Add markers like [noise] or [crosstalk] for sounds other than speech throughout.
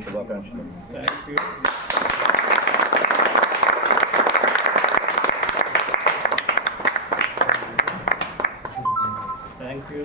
శుభాకాంక్షలు thank you thank you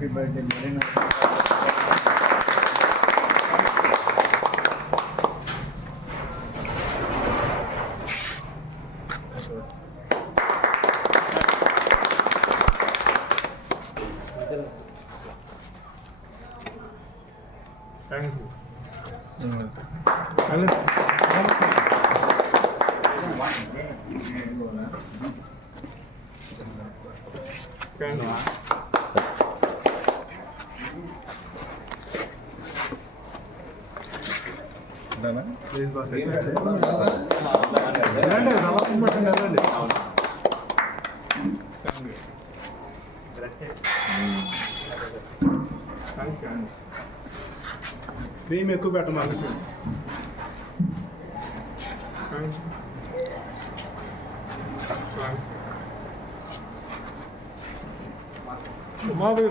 you thank you thank you cream ఎక్కువ పెట్టమాలి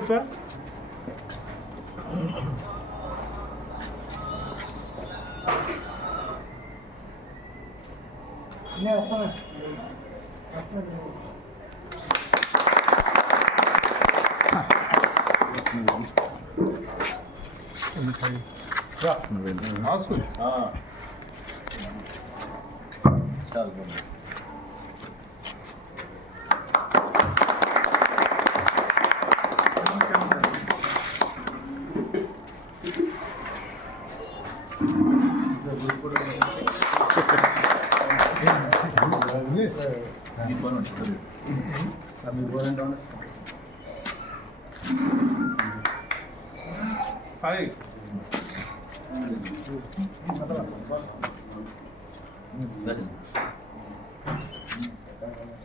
thank you Uma sir చాలా బాగుంది ఈ పని ఉంటుంది hi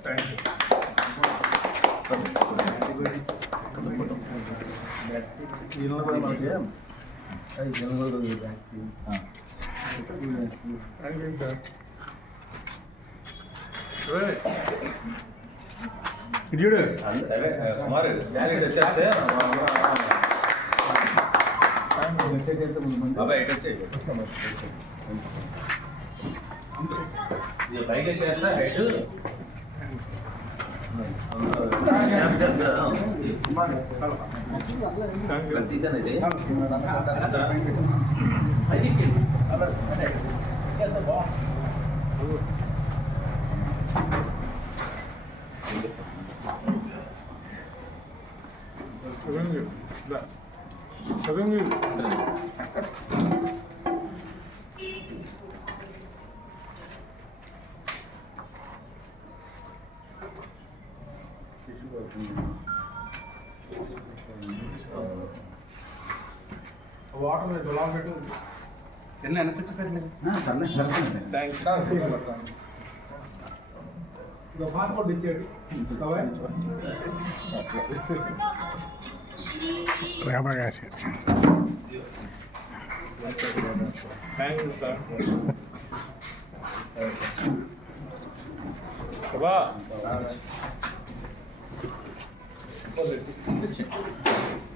thank you thank you sir ఇడియుడు సుమారు జాకెట్ వచ్చేస్తే బాబాయ్ ఎటు వచ్చి పైకి వచ్చేస్తా హైట్ తీసాను ఇది thank you thank you water మీద గులాబ్ పెట్టు ఎన్ని అనిపించలేదు థ్యాంక్ యూ ఇక పాస్పోర్ట్ ఇచ్చేది రామరాశి థ్యాంక్ యూ సార్ బాబా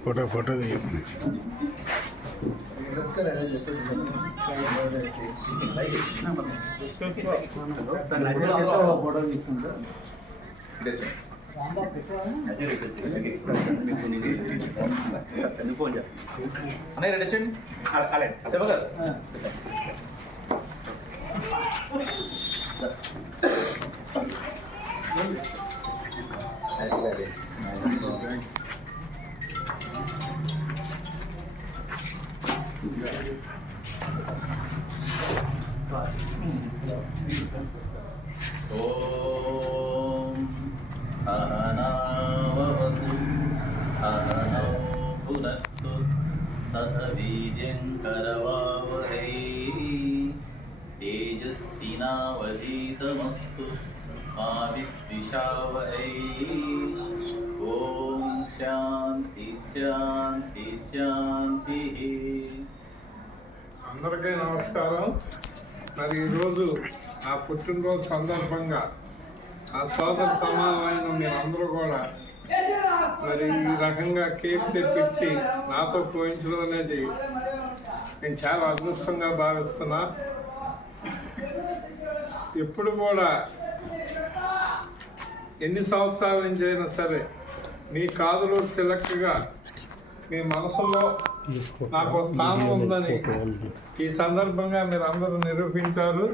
ఫోటో ఫోటో తీయ. అన్నయ్య రెడీ శివ గారు वीर्यङ्करवावहै तेजस्विनावधीतमस्तु मा विद्विषावहै ॐ शान्ति शान्ति शान्तिः అందరికీ నమస్కారం మరి ఈరోజు నా పుట్టినరోజు సందర్భంగా ఆ సోదర సమానమైన మీరందరూ కూడా మరి ఈ రకంగా కేక్ తెప్పించి నాతో పోయించడం అనేది నేను చాలా అదృష్టంగా భావిస్తున్నా. ఎప్పుడు కూడా ఎన్ని సంవత్సరాల నుంచి అయినా సరే మీ కాదులో తిలక్కగా మీ మనసులో నాకు స్థానం ఉందని ఈ సందర్భంగా మీరు అందరూ నిరూపించారు.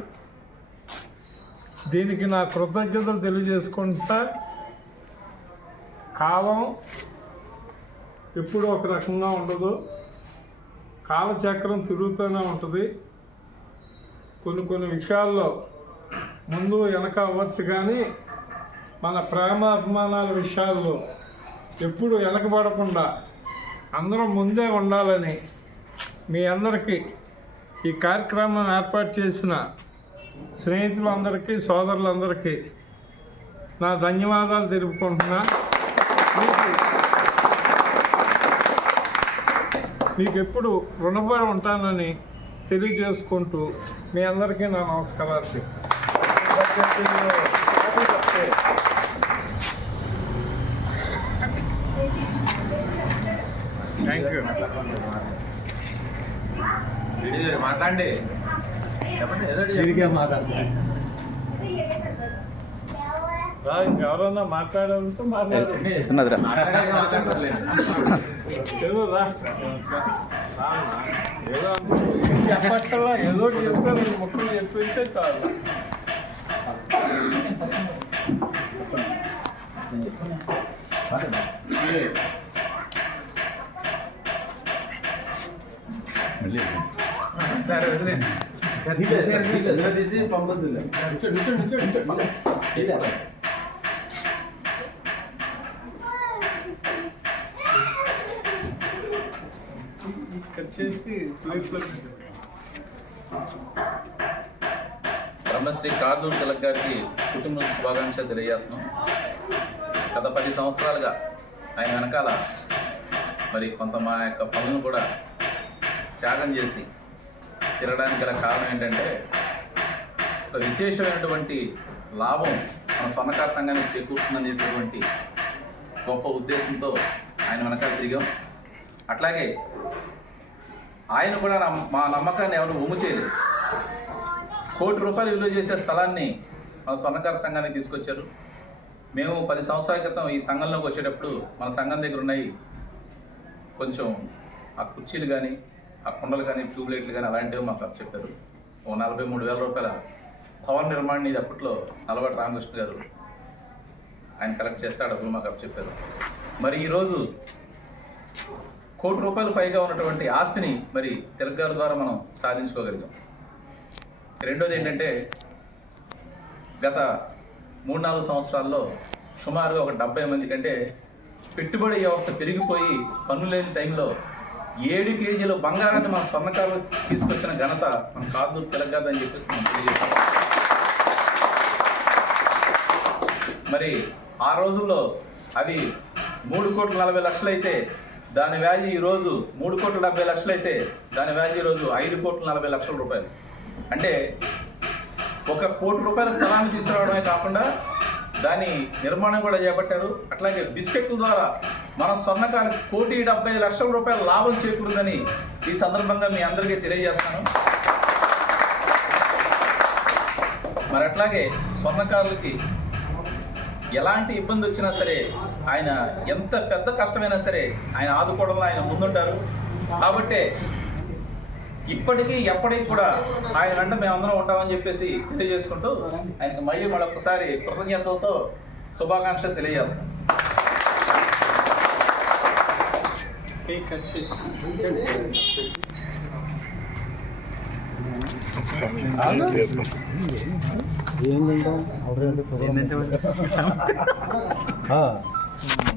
దీనికి నా కృతజ్ఞతలు తెలియజేసుకుంటా కాలం ఎప్పుడు ఒక రకంగా ఉండదు. కాలచక్రం తిరుగుతూనే ఉంటుంది. కొన్ని కొన్ని విషయాల్లో ముందు వెనక అవ్వచ్చు కానీ మన ప్రేమ అభిమానాల విషయాల్లో ఎప్పుడు వెనకబడకుండా అందరం ముందే ఉండాలని మీ అందరికీ ఈ కార్యక్రమాన్ని ఏర్పాటు చేసిన స్నేహితులందరికీ సోదరులందరికీ నా ధన్యవాదాలు తెలుపుకుంటున్నాను మీకు ఎప్పుడు రుణపడి ఉంటానని తెలియజేసుకుంటూ మీ అందరికీ నా నమస్కారాలు థ్యాంక్ యూ మాట్లాడండి. చెప్పండి ఏదో ఒకటి ఇంకెవరన్నా మాట్లాడాలంటే మాట్లాడు ఉన్నదిరా మాట్లాడాక మాట్లాడతారులేండి. తెలుగు రా రా అమ్మా. ఏదో అనుకో. ఏం చెప్పక్కర్లా ఏదో ఒకటి చెప్తే రెండు ముక్కలు చెప్పించే చాలు సరే వదిలేండి. ఇందులో చేసి బ్రహ్మశ్రీ కాదూరు తిలక్ గారికి కుటుంబ శుభాకాంక్షలు తెలియజేస్తున్నాం. గత పది సంవత్సరాలుగా ఆయన వెనకాల మరి కొంత మా యొక్క పనులను కూడా త్యాగం చేసి తిరగడానికి గల కారణం ఏంటంటే ఒక విశేషమైనటువంటి లాభం మన స్వర్ణకార సంఘానికి చేకూరుతుందనేటటువంటి గొప్ప ఉద్దేశంతో ఆయన వెనకాల తిరిగాం. అట్లాగే ఆయన కూడా మా నమ్మకాన్ని ఎవరు ఒమ్ము చేయలేదు. కోటి రూపాయలు విలువ చేసే స్థలాన్ని మన స్వర్ణకార సంఘానికి తీసుకొచ్చారు. మేము పది సంవత్సరాల క్రితం ఈ సంఘంలోకి వచ్చేటప్పుడు మన సంఘం దగ్గర ఉన్నాయి కొంచెం ఆ కుర్చీలు కానీ ఆ కుండలు కానీ ట్యూబ్లైట్లు కానీ అలాంటివి మాకు అప్పు చెప్పారు ఓ నలభై మూడు వేల రూపాయల భవన నిర్మాణం ఇది అప్పట్లో నలభటి రామకృష్ణ గారు ఆయన కలెక్ట్ చేస్తే ఆ డబ్బులు మాకు అప్పు చెప్పారు మరి ఈరోజు కోటి రూపాయలు పైగా ఉన్నటువంటి ఆస్తిని మరి తెలుగు గారి ద్వారా మనం సాధించుకోగలిగాం. రెండోది ఏంటంటే గత మూడు నాలుగు సంవత్సరాల్లో సుమారుగా ఒక డెబ్బై మంది కంటే పెట్టుబడి వ్యవస్థ పెరిగిపోయి పన్ను లేని టైంలో ఏడు కేజీల బంగారాన్ని మన స్వర్ణకాలు తీసుకొచ్చిన ఘనత మన కాదు తెలంగాణ అని చెప్పేసి మనం తెలియజేస్తాం. మరి ఆ రోజుల్లో అవి మూడు కోట్ల నలభై లక్షలైతే దాని వాల్యూ ఈరోజు మూడు కోట్ల డెబ్బై లక్షలు అయితే దాని వాల్యూ ఈరోజు ఐదు కోట్ల నలభై లక్షల రూపాయలు. అంటే ఒక కోటి రూపాయల స్థలాన్ని తీసుకురావడమే కాకుండా దాని నిర్మాణం కూడా చేపట్టారు. అట్లాగే బిస్కెట్ల ద్వారా మన స్వర్ణకాలకు కోటి డెబ్బై లక్షల రూపాయల లాభం చేకూరుదని ఈ సందర్భంగా మీ అందరికీ తెలియజేస్తాను. మరి అట్లాగే స్వర్ణకారులకి ఎలాంటి ఇబ్బంది వచ్చినా సరే ఆయన ఎంత పెద్ద కష్టమైనా సరే ఆయన ఆదుకోవడంలో ఆయన ముందుంటారు. కాబట్టే ఇప్పటికీ ఎప్పటికి కూడా ఆయన వెంట మేమందరం ఉంటామని చెప్పేసి తెలియజేసుకుంటూ ఆయనకు మళ్ళీ మరొకసారి కృతజ్ఞతలతో శుభాకాంక్షలు తెలియజేస్తాం కేక్ కట్ చేసి ఏంటంటే [laughs]